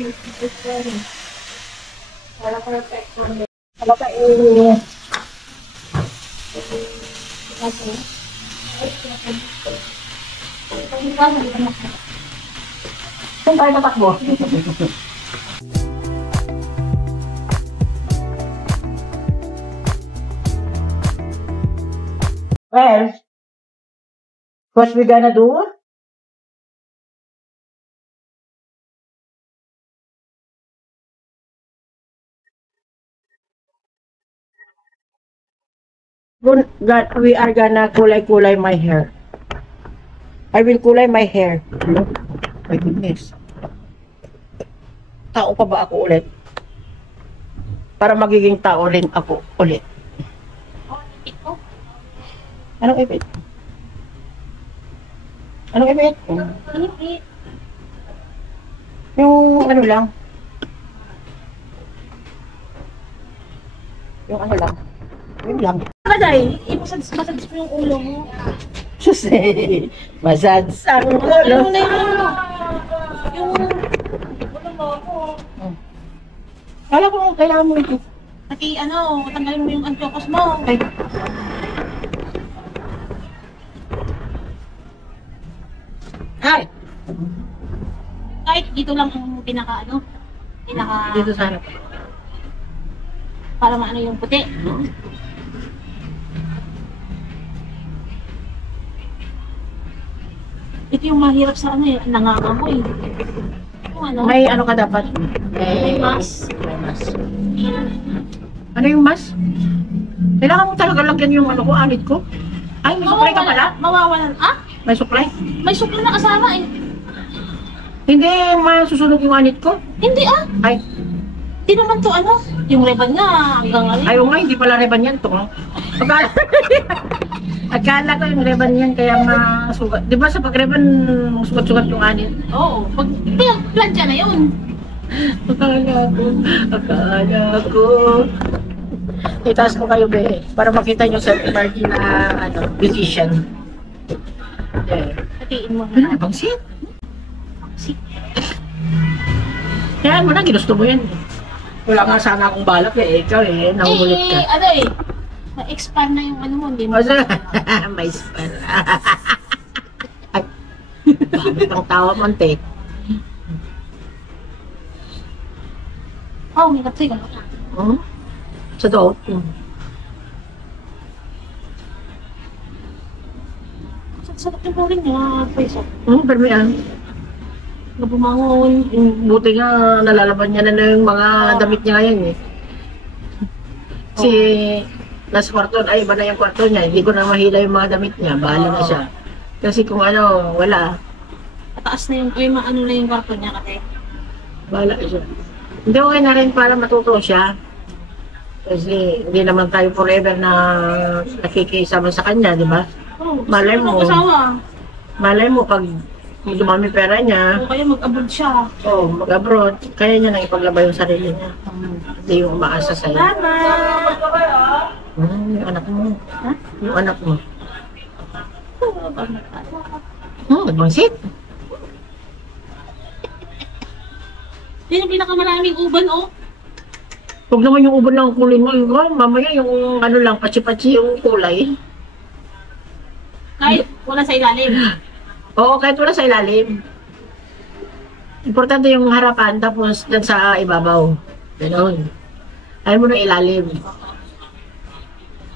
Wala ka perfect. Wala ka eh. Saan tayo tatakbo? Well, what we gonna do? We are gonna kulay-kulay my hair. I will kulay my hair. My goodness. Tao pa ba ako ulit? Para magiging tao rin ako ulit. Anong ipit? Anong ipit? Ipit. Yung ano lang. Yung ano lang. Yun lang. Kaday, i-massage mo yung ulo mo. Sus eh. Massage ang ulo. Ano na yung ulo? Yung ulo mo ako. Kala ko kailangan mo ito. Pati ano, tanggalin mo yung antiokos mo. Ay. Hi. Kahit dito lang ang pinaka Dito sa harap. para maano yung puti. Ito yung mahirap sa ano eh, nangangamoy. Yung ano, May ano ka dapat? may mask. May mas. Ano yung mas? Kailangan mo talaga lagyan yung ano ko, anit ko. Ay, may supply ka pala? Mawawalan. Ah? May supply? May supply na kasama eh. Hindi masusunog yung anit ko. Hindi ah. Ay, Di naman to ano. Yung reban nga hanggang ngayon. ayaw nga, hindi pala reban yan to. Akala, akala ko yung reban yan, kaya sugat. Di ba sa pag-reban, sugat-sugat yung anit? Oo. Pag plancha na yun. Akala ko. Itaas ko kayo, be, para makita nyo sa MRT na, ano, beautician. Yeah. Hatiin mo Ano, na. bangsit? Kaya mo na, ginusto mo yan. Wala nga sana akong balak eh, ikaw eh, nangulit ka. Ano eh. Na-expand na yung ano mo, hindi mo. May spell. Ay, bakit ang tawa mo, ante? Oh, may kapsay ka na. Hmm? Sa doon? Sarap yung rin niya, peso. Pero may ano? Na bumangon. Buti nga nalalaban niya na yung mga damit niya ngayon eh. Si nasa kwarto, ay iba na yung kwarto niya, hindi ko na mahila yung mga damit niya, bahala na siya. Kasi kung ano, wala, Pataas na yung, ay maano na yung kwarto niya kasi. bahala siya. Hindi okay na rin para matuto siya. Kasi hindi naman tayo forever na nakikisama sa kanya, di ba? Oh, Malay mo. Asawa. Malay mo pag dumami pera niya, O kaya mag-abroad siya. mag-abroad, kaya niya nang ipaglabay yung sarili niya. Hindi yung umaasa sa'yo. Mama! Yung anak mo. Ha? Yung anak mo. Nagbangsit. Yan yung pinakamaraming uban, oh. Huwag naman yung uban lang kulay mo. Mamaya yung ano lang, patsi-patsi yung kulay. Kahit wala sa ilalim. Oo, kahit wala sa ilalim. Importante yung harapan, tapos dyan sa ibabaw. Ganon. Ayaw mo ng ilalim.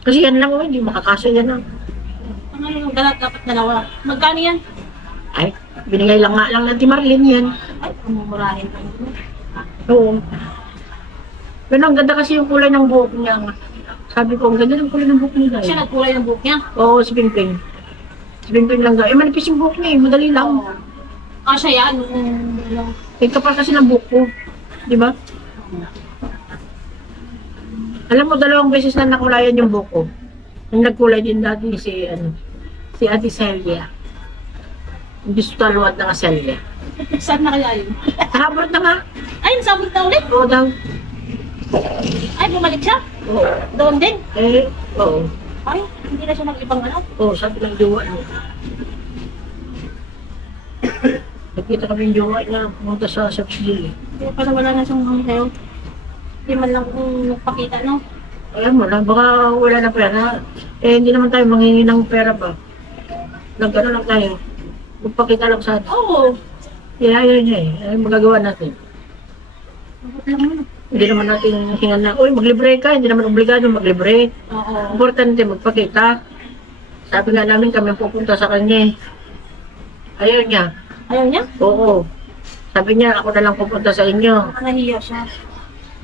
Kasi yan lang, hindi makakasya yan lang. Ang ano yung dapat dalawa. Magkano yan? Ay, binigay lang nga lang natin Marlene yan. Ay, pumumurahin. Oo. Pero ang ganda kasi yung kulay ng buhok niya. Sabi ko, ang ganda ng kulay ng buhok niya. Siya nagkulay ng buhok niya. Oo, si Pingping. Si Pingping lang daw. Eh, manipis yung buhok niya eh. Madali lang. Siya yan. Eh, kapal kasi ng buhok ko. Di ba? Alam mo, 2 beses na nakulayan yung buhok ko. Yung nagkulay din dati si Ate Celia. Yung digital luwad ng Celia. Saan na kaya yun? Nakabrot na nga. Ay, nasabot na ulit. Oo daw. Ay, bumalik siya. Oo. Doon din. Eh, oo. Ay, hindi na siya nag-ibang ano. Oo, sabi ng jowa. Nakita kami yung jowa niya, pumunta sa Sepsville. Kaya pala wala na siyang mga sa'yo. Hindi man lang kung nagpakita, no? Alam mo lang, baka wala na pera. Eh, hindi naman tayo manghingi ng pera ba? Nagkano lang tayo. Magpakita lang sa atin. Oo. Ayaw niya eh. Ay, magagawa natin. Bakit lang mo? Hindi naman natin hingan na, uy, maglibre ka. Hindi naman obligado maglibre. Oo. Importante magpakita. Sabi nga namin kami pupunta sa kanya eh. Ayaw niya. Ayaw niya? Oo. Sabi niya, ako na lang pupunta sa inyo. Nahiya siya.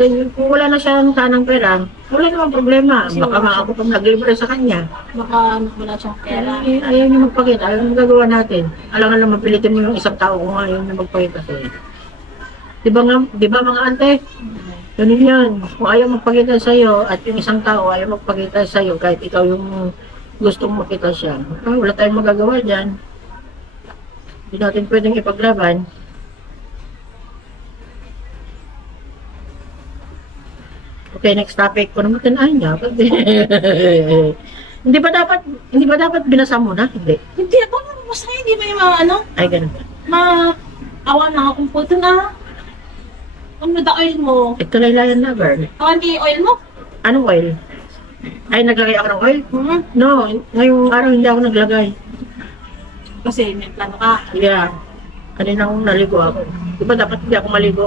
Then, kung wala na siyang kanang pera, wala namang problema. Baka nga ako pang naglibre sa kanya. Baka wala siyang pera. Eh, ayaw niya magpakita. Ayaw niya magagawa natin. Alangan lang mapilitin mo yung isang tao kung ayaw niya magpakita sa'yo. Di ba mga ante? Ganun yan. Kung ayaw magpakita sa'yo at yung isang tao ayaw magpakita sa'yo kahit ikaw yung gustong makita siya. Wala tayong magagawa dyan. Hindi natin pwedeng ipaglaban. Okay, next topic. Kung naman tinahin niya. Hindi ba dapat binasa mo na? Hindi. Hindi ako nababasa. Hindi ba yung mga ano? Ay, ganun ba? Awan na akong puto na. Ano na oil mo? Ito laylayan na, girl. Awan di oil mo? Anong oil? Ay, naglagay ako ng oil? No, ngayong araw hindi ako naglagay. Kasi may plano ka. Yeah. Kanina akong naligo ako. Di ba dapat hindi ako maligo?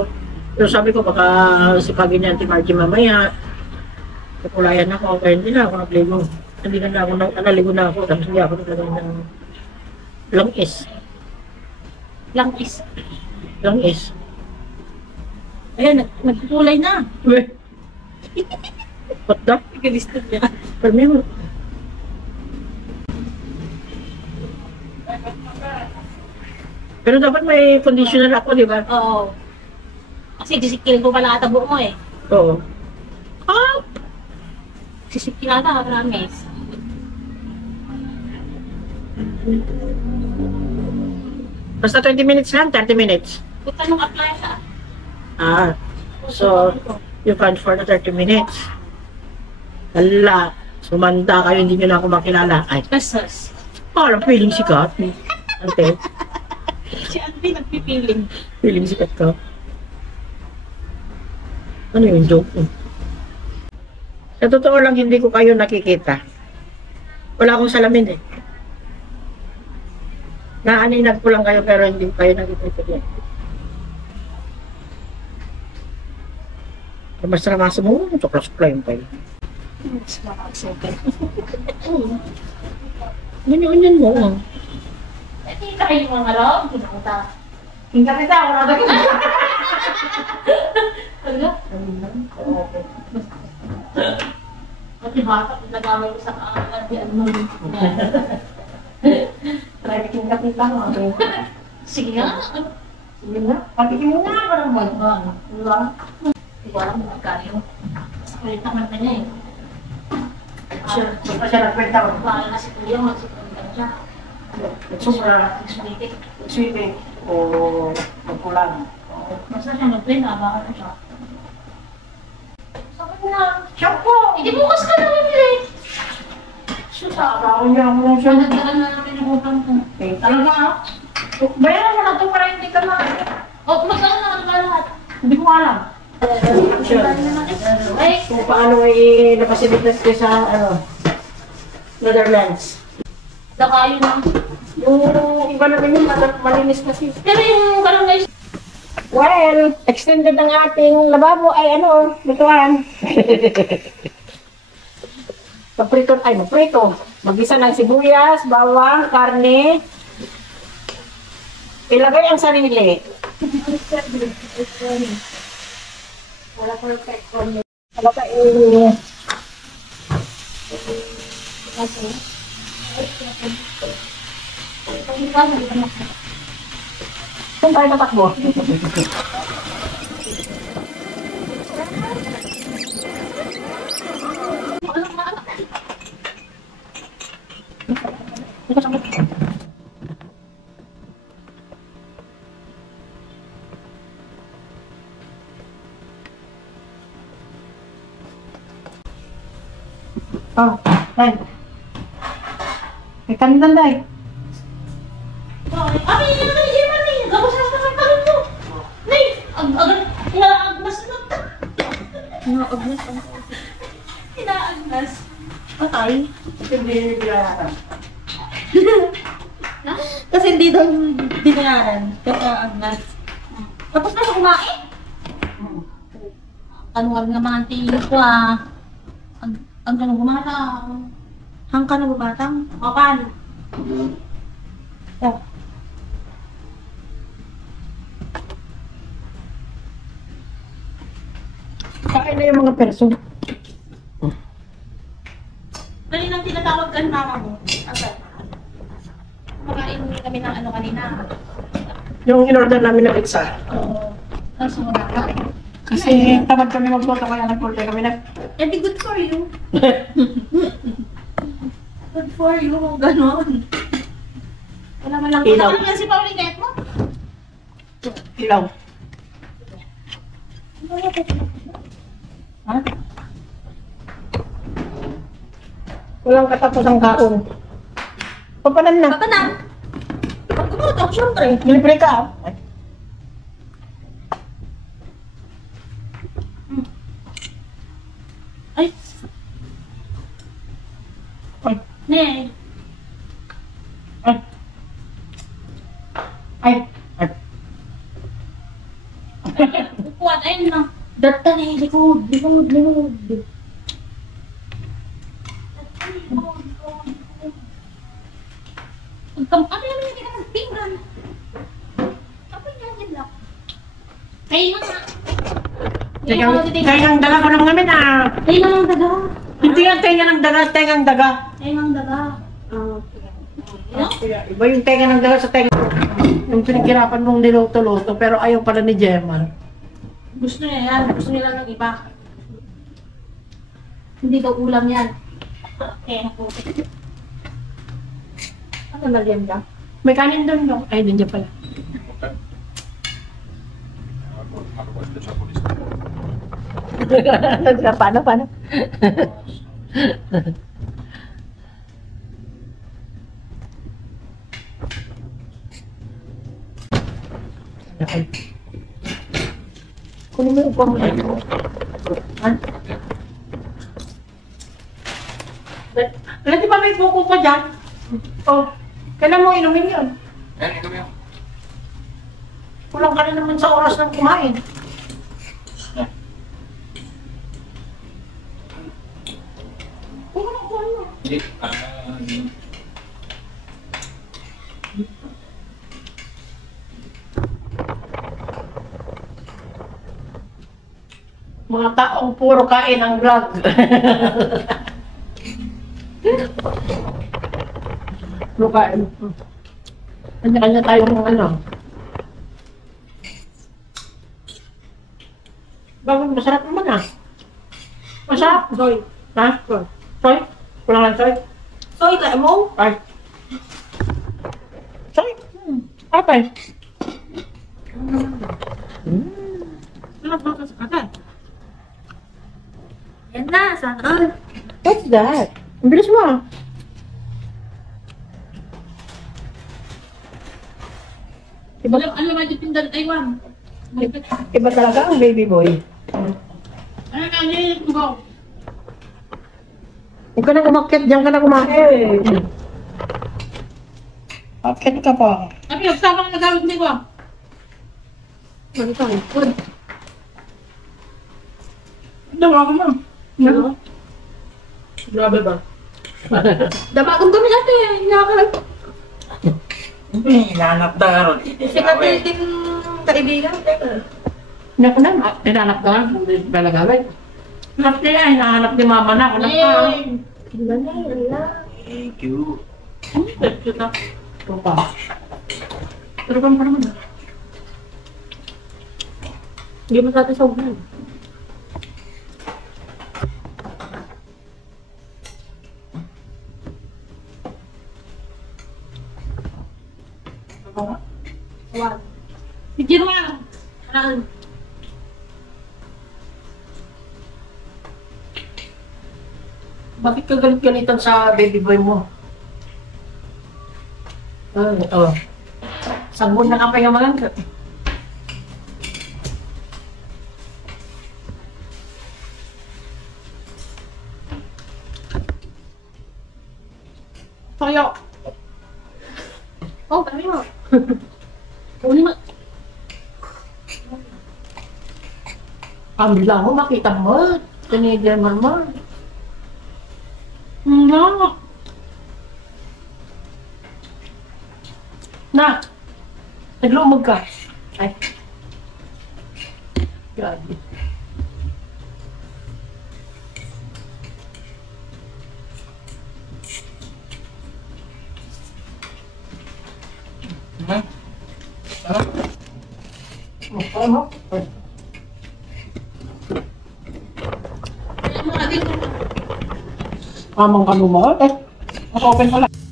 Pero sabi ko, baka sipagin niya Auntie Margie mamaya. Kapulayan ako. Kaya hindi na ako nagligo. Hindi na ako naligo na ako. Tapos hindi ako naglagay ng langis. Langis. Langis. Ayan, nagkukulay na. Weh. What the? Ikaw niya. Permimo. Pero dapat may conditioner ako, di ba? Oo. Kasi sisikilin ko pala atabo mo eh. Oo. Ah! Sisikil ata, promise. Basta 20 minutes lang, 30 minutes. Punta nung apply sa... So, you count for the 30 minutes. Hala, sumanda kayo, hindi nyo na ako makilala. Ay, Pesos. parang feeling sikat. Ante, Si Andy nagpipiling. feeling sikat ka. Ano yung joke mo? Sa totoo lang, hindi ko kayo nakikita. Wala akong salamin eh. Naaninag ko lang kayo pero hindi ko kayo nakikita. Mas ramasa mo, sukla-sukla yung kayo. Ganyan mo. Oh. Hindi ka kayo mga loob. Kinakuta. Tingnan kita, wala na kita. Ano? Pati bata, nag-away ko sa kaandian mo. Try tingnan kita. Sige nga. Sige na, patikin mo nga parang mo. Diba? Hindi ko alam kung magkano. Kulit naman ka niya eh. Siya nagkwenta ko. Baka na si Kuya, magsipunta siya. Sobra. Explique. Sweeping o magkulang. Basta siya mag-print, baka na siya. Sakit na. Shampoo! Hindi bukas ka na eh. Susaka ako niya ako ng Siya shampoo. nagdagan na namin yung utang ko. Eh, talaga ah. Bayaran mo na ito para hindi ka na. Oh, magkano na ang lahat? Hindi ko alam. Ay, Kung paano ay napasibitas ka sa Netherlands. dakayo na. Yung iba naman yun, malinis kasi. Pero yung barangay, Well, extended ang ating lababo ay lutuan. Paprito, maprito. Magisa ng sibuyas, bawang, karne. Ilagay ang sarili. Wala perfect on it. Wala pa Kung tayo tatakbo. Oh, Day. May kandan, Day. Ay, hindi naman, hindi naman. Gabos na Inaagnas na. Inaagnas. Patay. Hindi binayaran. Kasi hindi daw binayaran. Kaya agnas. Tapos na siya kumain. Ano naman ang tingin ko ah. Ang ganun bumatang. Hang ka na bumatang? Kapan? Oh. Kain na yung mga perso. Kaninang tinatawag ka ng mama mo? Asa? Makain kami ng ano kanina. Yung in-order namin na pizza. Oo. Tapos wala ka. Kasi tamad kami magluto kaya nag-order kami na. Eh, di good for you. Good for you, ganon. Wala man lang. Ilaw. Wala man lang si Pauline mo. Ilaw. Ha? Walang katapos ang kaon. Papanan na. Papanan. Pag kumutok, syempre. Libre ka. Ay. Ay, Ay. ne. Ay. Ay. Ay. Upuan, ayun na. Data na yung likod. Likod. Ano naman yung kinakagpingan? Ako yan lang. Kaya nga. Kaya ang daga ko ng ngamin ah. Kaya nga ang daga. Hindi yan tenga ng daga, tengang daga. Kaya nga ang daga. Iba yung tenga ng daga sa tenga. Yung pinaghirapan mong niluto-luto pero ayaw pala ni Gemma. Gusto niya yan. Gusto nila ng iba. Hindi daw ulam yan. Kaya ako. Ano na yan ka? May kanin doon no? Ay, doon dyan pala. Paano? Kunin mo yung pang ha? Di ba may buko pa dyan? Oh, kailan mo inumin yun? Kulang ka na naman sa oras ng kumain. Mga taong puro kain ang vlog. Puro kain. Kanya-kanya tayo ng ano. Bakit masarap naman ah. Masarap. Soy. Ha? Soy? Kulang lang soy? Soy, kaya mo? Ay. Soy? Apay. Ano ba ka sa kata? Yan na, sana. What's that? Ang bilis mo ah. Iba, Ano naman yung tindan Taiwan? iba talaga ang baby boy. Ano na, nililit mo? Huwag ka na umakyat, diyan ka na kumain. Akyat ka pa. Abi, sama ka nagamit ni ko. Ano ka? Dawa ko mo. No? Grabe ba? Dabagan kami natin. Nakakalag. Hinahanap na ron. Sikat din kaibigan. Naku na, hinahanap ka lang. Hindi pala gawin. Lahat niya, hinahanap ni mama na. Anak ka. Thank you. Cute na. Ito pa. Pero pa naman. Hindi mo natin sa ulan. Awan. Sige naman. Parang. Bakit ka galit-galitan sa baby boy mo? Sabon na ka pa yung mga. Kaya. Oh, dami mo. Kunin mo. Ang bilang mo, makita mo. Canadian mama. No. Na! Naglumog ka. Ay. Grabe. Ano? Kaya mga dito. Amang ka mo. Eh, naka-open ka lang.